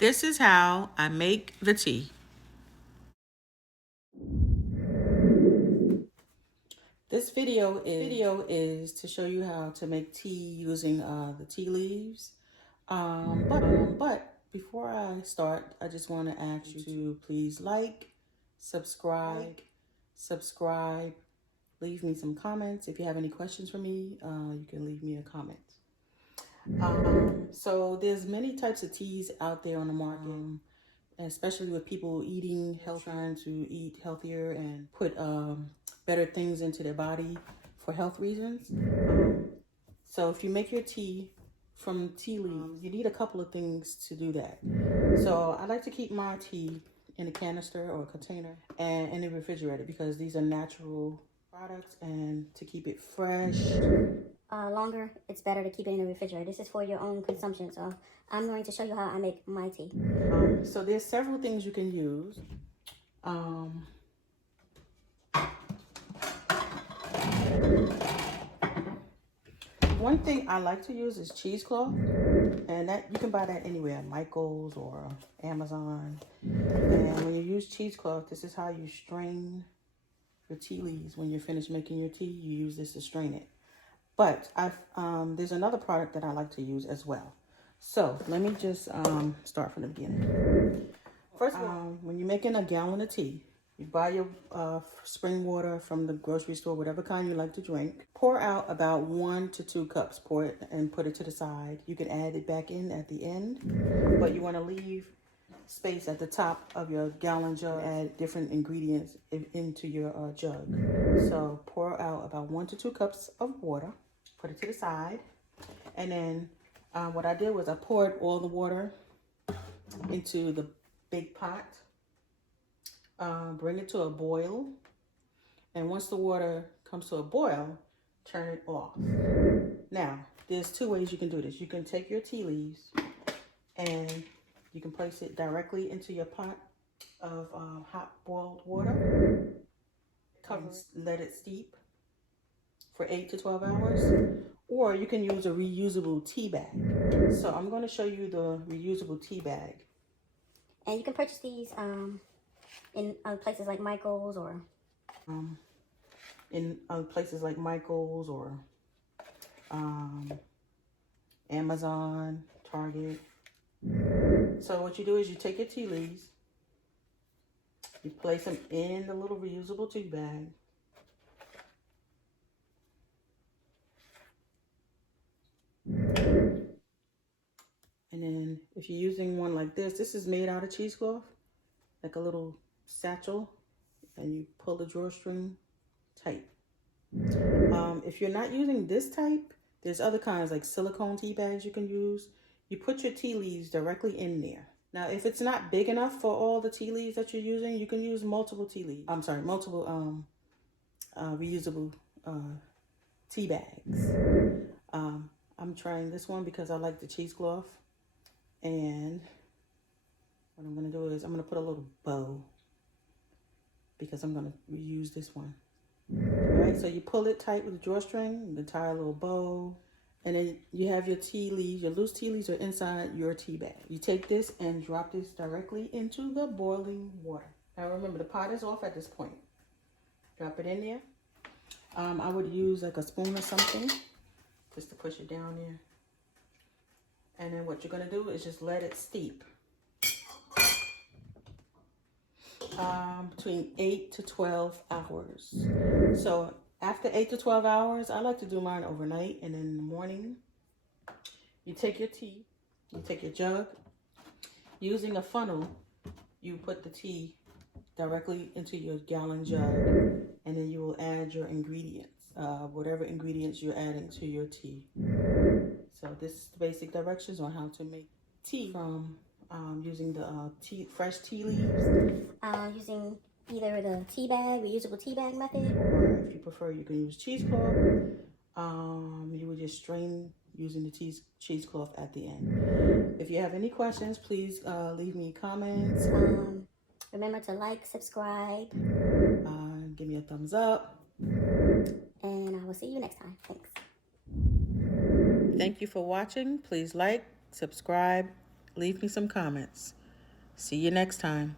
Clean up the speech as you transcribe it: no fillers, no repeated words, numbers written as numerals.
This is how I make the tea. This video is to show you how to make tea using the tea leaves. But before I start, I just want to ask you to please like, subscribe, leave me some comments. If you have any questions for me, you can leave me a comment. So there's many types of teas out there on the market, especially with people eating health, trying to eat healthier and put better things into their body for health reasons. So if you make your tea from tea leaves, you need a couple of things to do that. So I like to keep my tea in a canister or a container and in the refrigerator because these are natural products, and to keep it fresh longer, it's better to keep it in the refrigerator. This is for your own consumption, so I'm going to show you how I make my tea. So there's several things you can use. One thing I like to use is cheesecloth, and that you can buy that anywhere, Michael's or Amazon. And when you use cheesecloth, this is how you strain your tea leaves. When you're finished making your tea, you use this to strain it. But there's another product that I like to use as well. So let me just start from the beginning. First of all, when you're making a gallon of tea, you buy your spring water from the grocery store, whatever kind you like to drink. Pour out about 1 to 2 cups. Pour it and put it to the side. You can add it back in at the end, but you want to leave space at the top of your gallon jug. Add different ingredients into your jug. So pour out about 1 to 2 cups of water. Put it to the side, and then what I did was I poured all the water into the big pot. Bring it to a boil, and once the water comes to a boil, turn it off. Now, there's 2 ways you can do this. You can take your tea leaves and you can place it directly into your pot of hot boiled water. Cover it, let it steep for 8 to 12 hours. Or you can use a reusable tea bag. So I'm going to show you the reusable tea bag. And you can purchase these in places like Michael's or Amazon, Target. So what you do is you take your tea leaves, you place them in the little reusable tea bag. And then if you're using one like this is made out of cheesecloth, like a little satchel, and you pull the drawstring tight. If you're not using this type, there's other kinds like silicone tea bags you can use. You put your tea leaves directly in there. Now, if it's not big enough for all the tea leaves that you're using, you can use multiple reusable tea bags. I'm trying this one because I like the cheesecloth. And what I'm going to do is I'm going to put a little bow because I'm going to reuse this one. All right, so you pull it tight with a drawstring, you tie a little bow, and then you have your tea leaves. Your loose tea leaves are inside your tea bag. You take this and drop this directly into the boiling water. Now remember, the pot is off at this point. Drop it in there. I would use like a spoon or something just to push it down there. And then what you're going to do is just let it steep between 8 to 12 hours. So after 8 to 12 hours, I like to do mine overnight, and then in the morning, you take your tea, you take your jug. Using a funnel, you put the tea directly into your gallon jug, and then you will add your ingredients, whatever ingredients you're adding to your tea. So this is the basic directions on how to make tea from using the fresh tea leaves. Using either the tea bag, reusable tea bag method. Or if you prefer, you can use cheesecloth. You would just strain using the cheesecloth at the end. If you have any questions, please leave me comments. Remember to like, subscribe. Give me a thumbs up. And I will see you next time. Thanks. Thank you for watching. Please like, subscribe, Leave me some comments. See you next time.